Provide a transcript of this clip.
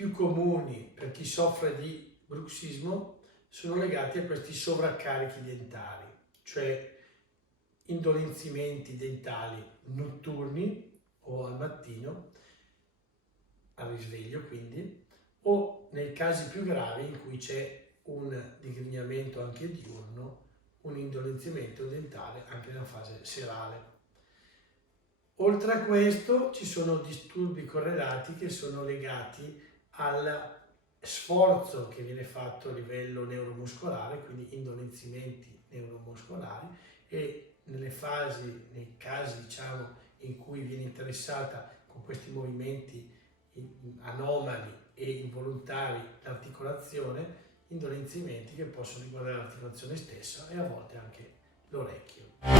più comuni per chi soffre di bruxismo sono legati a questi sovraccarichi dentali, cioè indolenzimenti dentali notturni o al mattino, al risveglio quindi, o nei casi più gravi in cui c'è un digrignamento anche diurno, un indolenzimento dentale anche nella fase serale. Oltre a questo ci sono disturbi correlati che sono legati al sforzo che viene fatto a livello neuromuscolare, quindi indolenzimenti neuromuscolari, e nei casi diciamo in cui viene interessata con questi movimenti anomali e involontari l'articolazione, indolenzimenti che possono riguardare l'articolazione stessa e a volte anche l'orecchio.